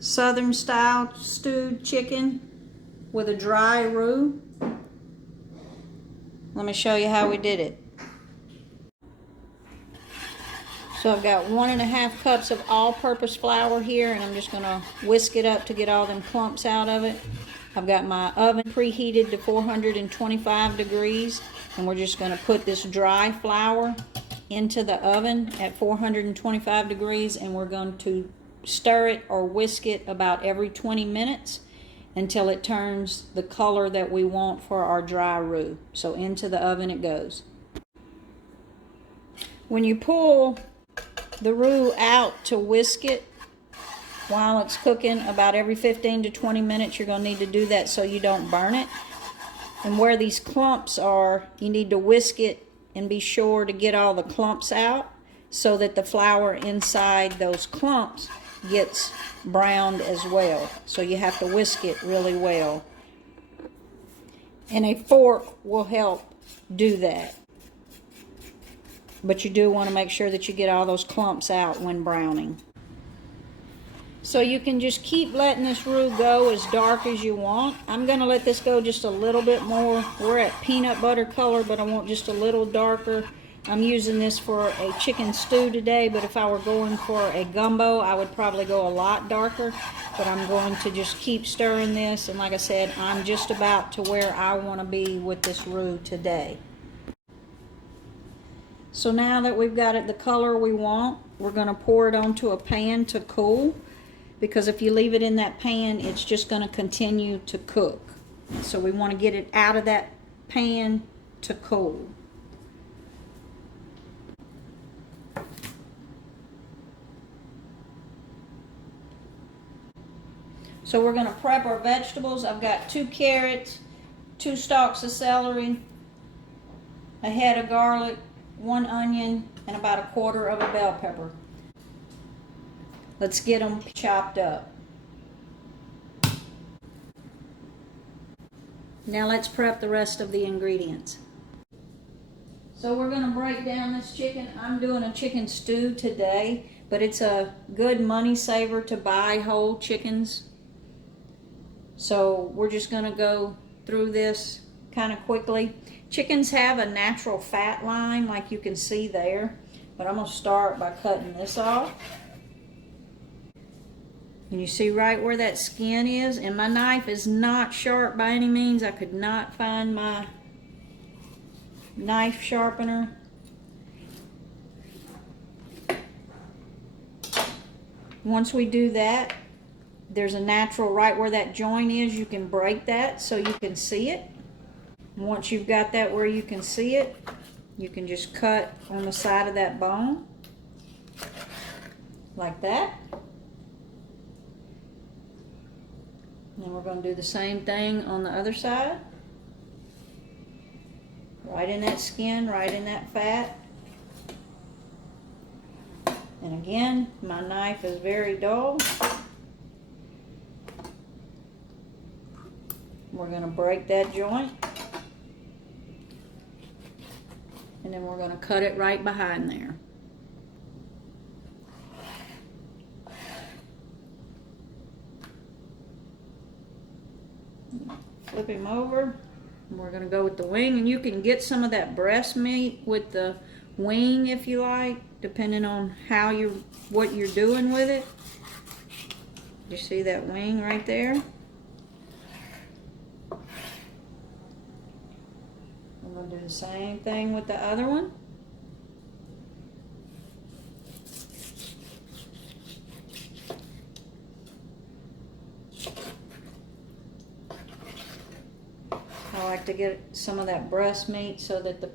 Southern style stewed chicken with a dry roux. Let me show you how we did it. So I've got 1.5 cups of all-purpose flour here, and I'm just going to whisk it up to get all them clumps out of it. I've got my oven preheated to 425 degrees, and we're just going to put this dry flour into the oven at 425 degrees, and we're going to stir it or whisk it about every 20 minutes until it turns the color that we want for our dry roux. So into the oven it goes. When you pull the roux out to whisk it while it's cooking, about every 15 to 20 minutes, you're going to need to do that so you don't burn it. And where these clumps are, you need to whisk it and be sure to get all the clumps out so that the flour inside those clumps gets browned as well. So you have to whisk it really well. And a fork will help do that. But you do want to make sure that you get all those clumps out when browning. So you can just keep letting this roux go as dark as you want. I'm going to let this go just a little bit more. We're at peanut butter color, but I want just a little darker. I'm using this for a chicken stew today, but if I were going for a gumbo, I would probably go a lot darker. But I'm going to just keep stirring this, and like I said, I'm just about to where I want to be with this roux today. So now that we've got it the color we want, we're going to pour it onto a pan to cool, because if you leave it in that pan, it's just going to continue to cook. So we want to get it out of that pan to cool. So we're going to prep our vegetables. I've got 2 carrots, 2 stalks of celery, a head of garlic, 1 onion, and about 1/4 of a bell pepper. Let's get them chopped up. Now let's prep the rest of the ingredients. So we're going to break down this chicken. I'm doing a chicken stew today, but it's a good money saver to buy whole chickens. So we're just going to go through this kind of quickly. Chickens have a natural fat line like you can see there, but I'm going to start by cutting this off. And you see right where that skin is, and my knife is not sharp by any means. I could not find my knife sharpener. Once we do that, there's a natural right where that joint is. You can break that so you can see it. Once you've got that where you can see it, you can just cut on the side of that bone like that. And then we're going to do the same thing on the other side. Right in that skin, right in that fat. And again, my knife is very dull. We're going to break that joint. And then we're going to cut it right behind there. Flip him over. And we're going to go with the wing. And you can get some of that breast meat with the wing if you like, depending on how what you're doing with it. You see that wing right there? I'm going to do the same thing with the other one. I like to get some of that breast meat so that the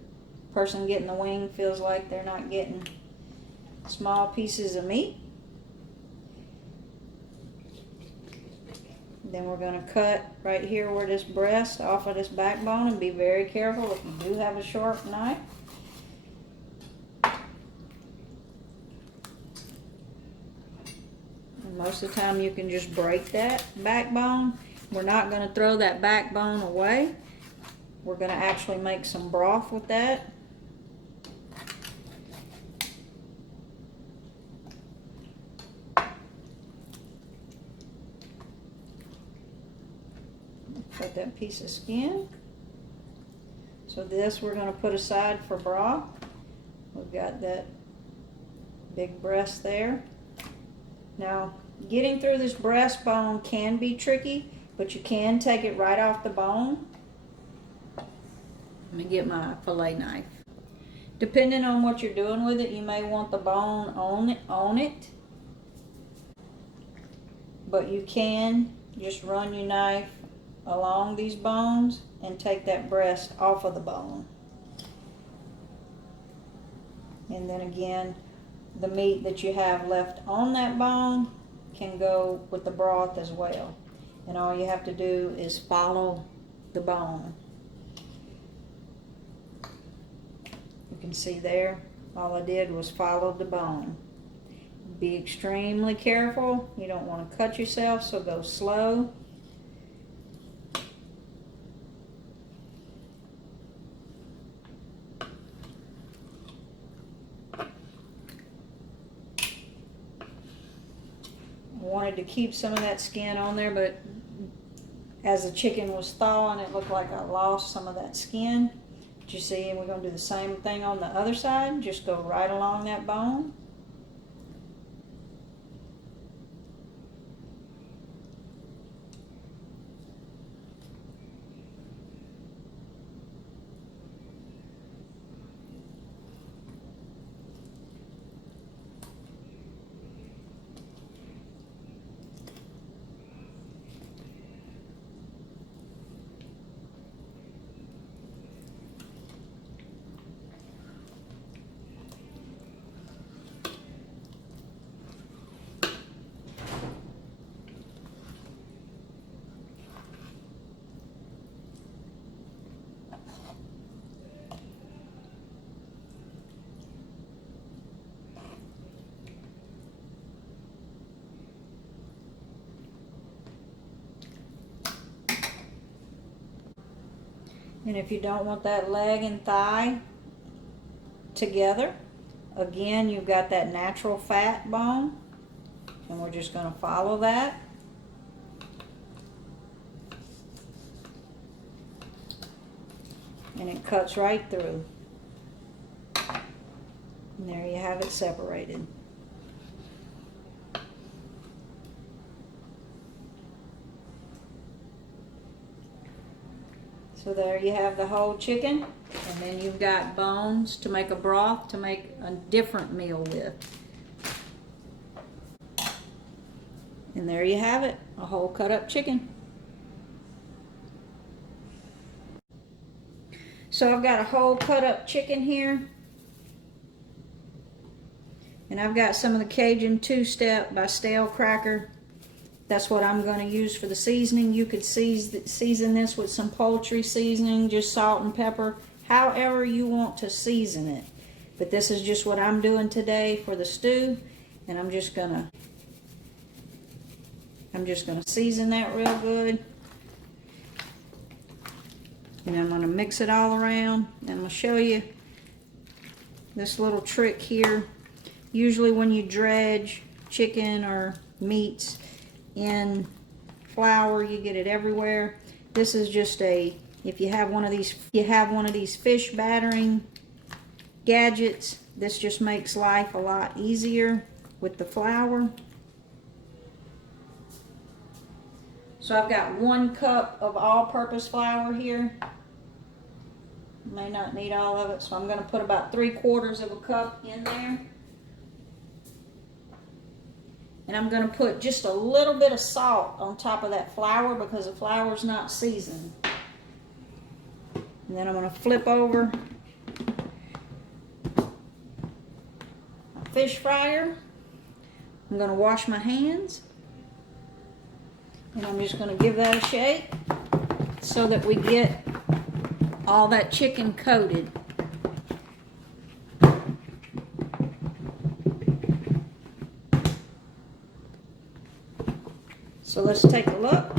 person getting the wing feels like they're not getting small pieces of meat. Then we're going to cut right here where this breast off of this backbone, and be very careful if you do have a sharp knife. And most of the time you can just break that backbone. We're not going to throw that backbone away. We're going to actually make some broth with that. got that piece of skin. So this we're going to put aside for broth. We've got that big breast there. Now, getting through this breastbone can be tricky, but you can take it right off the bone. Let me get my fillet knife. Depending on what you're doing with it, you may want the bone on it. But you can just run your knife along these bones and take that breast off of the bone. And then again, the meat that you have left on that bone can go with the broth as well. And all you have to do is follow the bone. You can see there, all I did was follow the bone. Be extremely careful. You don't want to cut yourself, so go slow. Wanted to keep some of that skin on there, but as the chicken was thawing, it looked like I lost some of that skin. But you see, and we're going to do the same thing on the other side. Just go right along that bone. And if you don't want that leg and thigh together, again, you've got that natural fat bone, and we're just going to follow that. And it cuts right through. And there you have it separated. So there you have the whole chicken, and then you've got bones to make a broth to make a different meal with. And there you have it, a whole cut up chicken. So I've got a whole cut up chicken here. And I've got some of the Cajun two-step by Stale Cracker. That's what I'm going to use for the seasoning. You could season this with some poultry seasoning, just salt and pepper, however you want to season it. But this is just what I'm doing today for the stew, and I'm just gonna season that real good. And I'm gonna mix it all around, and I'm gonna show you this little trick here. Usually when you dredge chicken or meats in flour, you get it everywhere. This is just if you have one of these fish battering gadgets, this just makes life a lot easier with the flour. So I've got 1 cup of all-purpose flour here. May not need all of it, so I'm going to put about 3/4 of a cup in there. And I'm going to put just a little bit of salt on top of that flour because the flour's not seasoned. And then I'm going to flip over my fish fryer. I'm going to wash my hands. And I'm just going to give that a shake so that we get all that chicken coated. So let's take a look.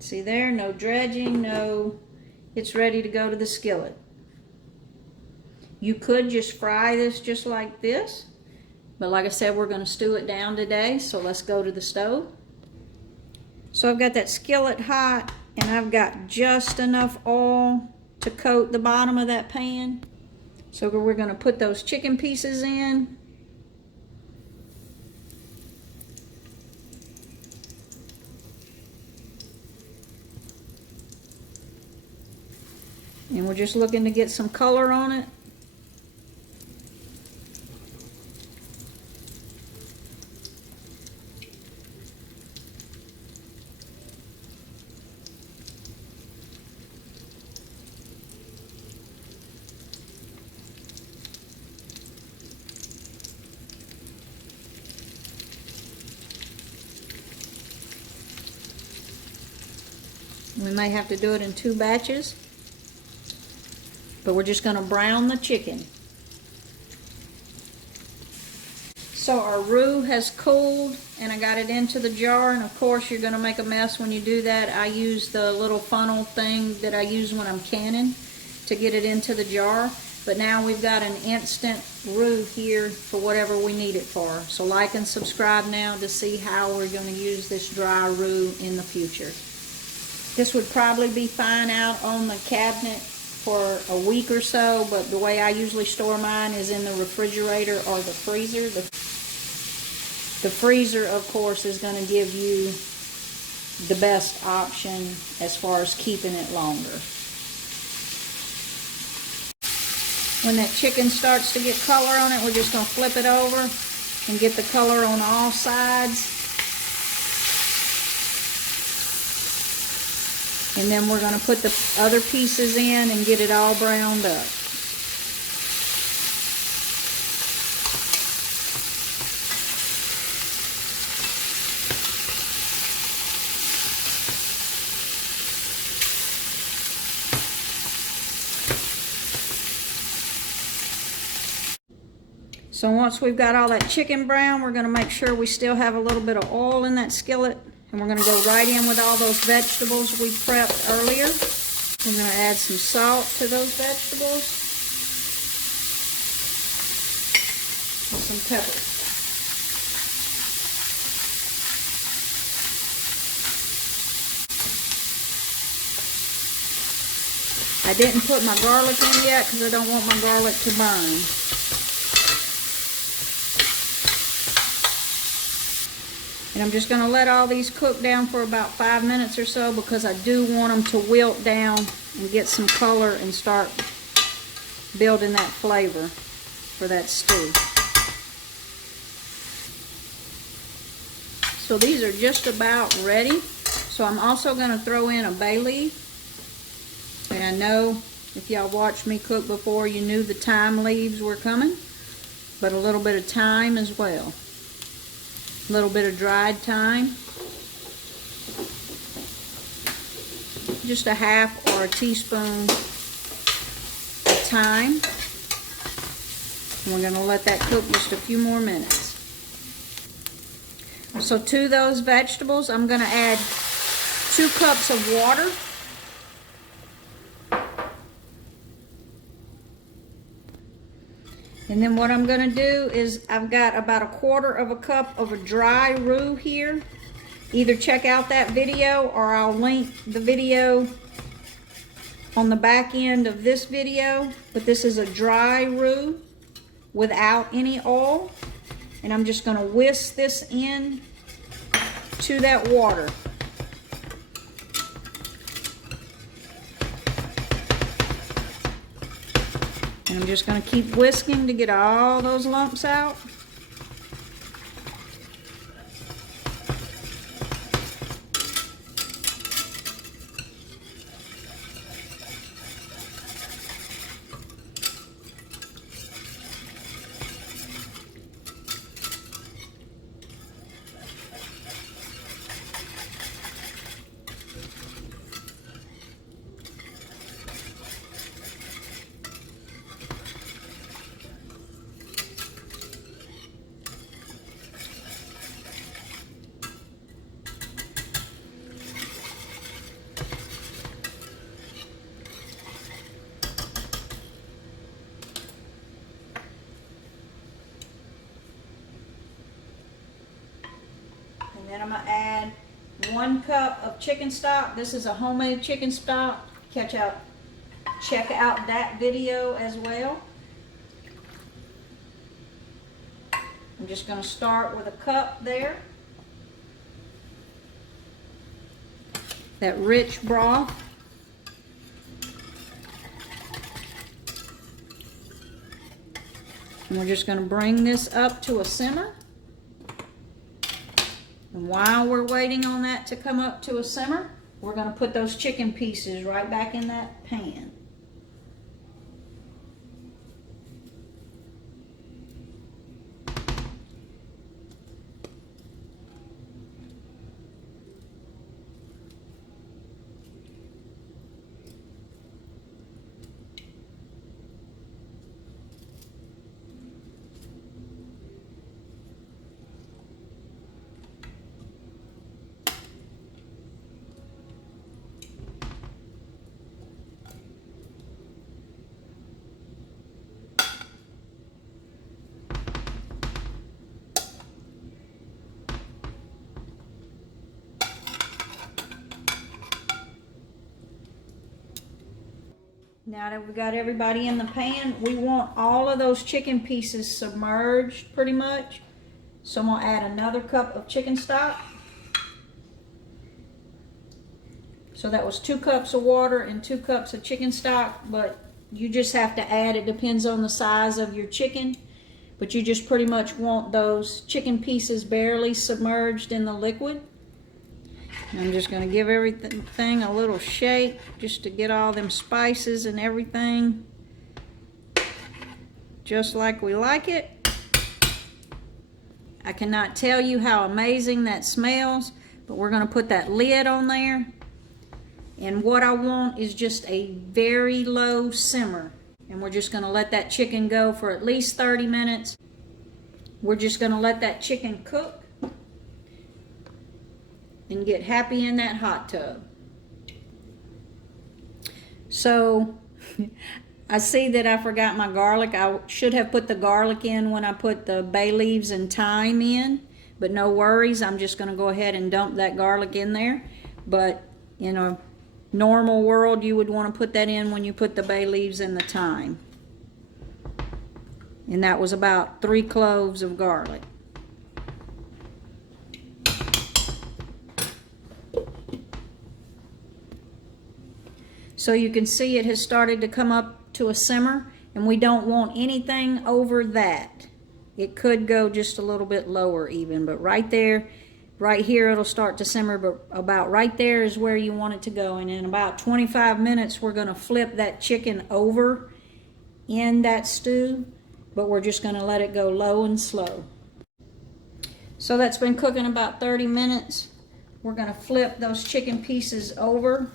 See there, no dredging, it's ready to go to the skillet. You could just fry this just like this, but like I said, we're going to stew it down today, so let's go to the stove. So I've got that skillet hot, and I've got just enough oil to coat the bottom of that pan. So we're going to put those chicken pieces in. And we're just looking to get some color on it. We may have to do it in 2 batches, but we're just going to brown the chicken. So our roux has cooled, and I got it into the jar, and of course you're going to make a mess when you do that. I use the little funnel thing that I use when I'm canning to get it into the jar. But now we've got an instant roux here for whatever we need it for. So like and subscribe now to see how we're going to use this dry roux in the future. This would probably be fine out on the cabinet for a week or so, but the way I usually store mine is in the refrigerator or the freezer. The freezer, of course, is going to give you the best option as far as keeping it longer. When that chicken starts to get color on it, we're just going to flip it over and get the color on all sides. And then we're going to put the other pieces in and get it all browned up. So once we've got all that chicken brown, we're going to make sure we still have a little bit of oil in that skillet. And we're going to go right in with all those vegetables we prepped earlier. We're going to add some salt to those vegetables. And some pepper. I didn't put my garlic in yet because I don't want my garlic to burn. And I'm just going to let all these cook down for about 5 minutes or so because I do want them to wilt down and get some color and start building that flavor for that stew. So these are just about ready. So I'm also going to throw in a bay leaf. And I know if y'all watched me cook before, you knew the thyme leaves were coming, but a little bit of thyme as well. A little bit of dried thyme, just a half or a teaspoon of thyme, and we're going to let that cook just a few more minutes. So to those vegetables, I'm going to add 2 cups of water. And then what I'm going to do is I've got about 1/4 cup of a dry roux here. Either check out that video or I'll link the video on the back end of this video. But this is a dry roux without any oil. And I'm just going to whisk this in to that water. And I'm just going to keep whisking to get all those lumps out. And then I'm going to add 1 cup of chicken stock. This is a homemade chicken stock. Check out that video as well. I'm just going to start with a cup there. That rich broth. And we're just going to bring this up to a simmer. And while we're waiting on that to come up to a simmer, we're going to put those chicken pieces right back in that pan. Now that we've got everybody in the pan, we want all of those chicken pieces submerged pretty much. So I'm gonna add another cup of chicken stock. So that was 2 cups of water and 2 cups of chicken stock, but you just have to add, it depends on the size of your chicken, but you just pretty much want those chicken pieces barely submerged in the liquid. I'm just going to give everything a little shake just to get all them spices and everything just like we like it. I cannot tell you how amazing that smells, but we're going to put that lid on there. And what I want is just a very low simmer. And we're just going to let that chicken go for at least 30 minutes. We're just going to let that chicken cook and get happy in that hot tub. So I see that I forgot my garlic. I should have put the garlic in when I put the bay leaves and thyme in, but no worries. I'm just going to go ahead and dump that garlic in there. But in a normal world, you would want to put that in when you put the bay leaves and the thyme. And that was about 3 cloves of garlic. So you can see it has started to come up to a simmer, and we don't want anything over that. It could go just a little bit lower even, but right there, right here it'll start to simmer, but about right there is where you want it to go. And in about 25 minutes we're going to flip that chicken over in that stew, but we're just going to let it go low and slow. So that's been cooking about 30 minutes. We're going to flip those chicken pieces over.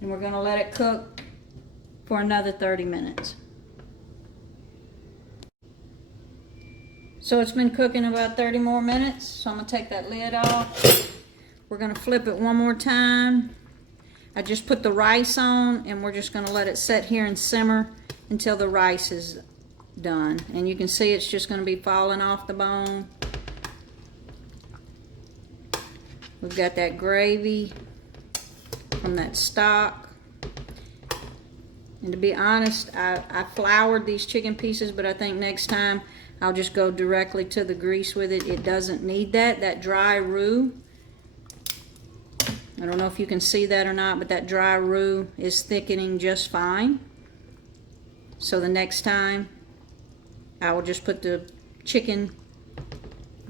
And we're going to let it cook for another 30 minutes. So it's been cooking about 30 more minutes. So I'm going to take that lid off. We're going to flip it one more time. I just put the rice on, and we're just going to let it sit here and simmer until the rice is done. And you can see it's just going to be falling off the bone. We've got that gravy from that stock. And to be honest, I floured these chicken pieces, but I think next time I'll just go directly to the grease with it. It doesn't need that dry roux. I don't know if you can see that or not, but that dry roux is thickening just fine. So the next time I will just put the chicken,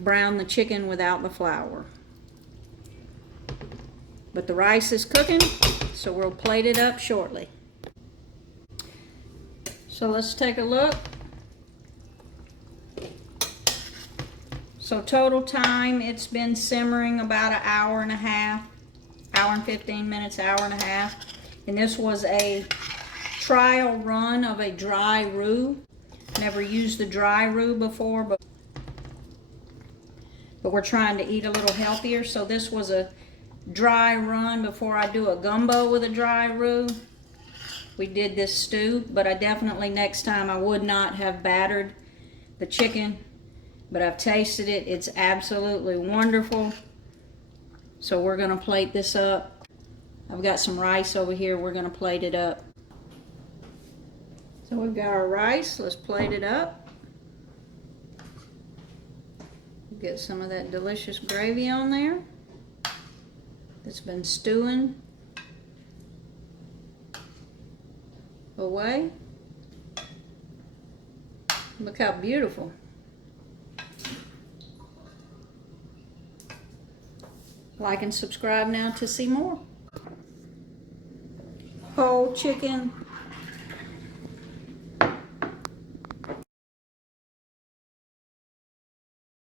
brown the chicken without the flour. But the rice is cooking, so we'll plate it up shortly. So let's take a look. So total time, it's been simmering about 1.5 hours. hour and 15 minutes, hour and a half. And this was a trial run of a dry roux. Never used the dry roux before, but we're trying to eat a little healthier. So this was a dry run before I do a gumbo with a dry roux. We did this stew, but I definitely next time I would not have battered the chicken, but I've tasted it. It's absolutely wonderful. So we're gonna plate this up. I've got some rice over here. We're gonna plate it up. So we've got our rice. Let's plate it up. Get some of that delicious gravy on there. It's been stewing away. Look how beautiful. Like and subscribe now to see more. Whole chicken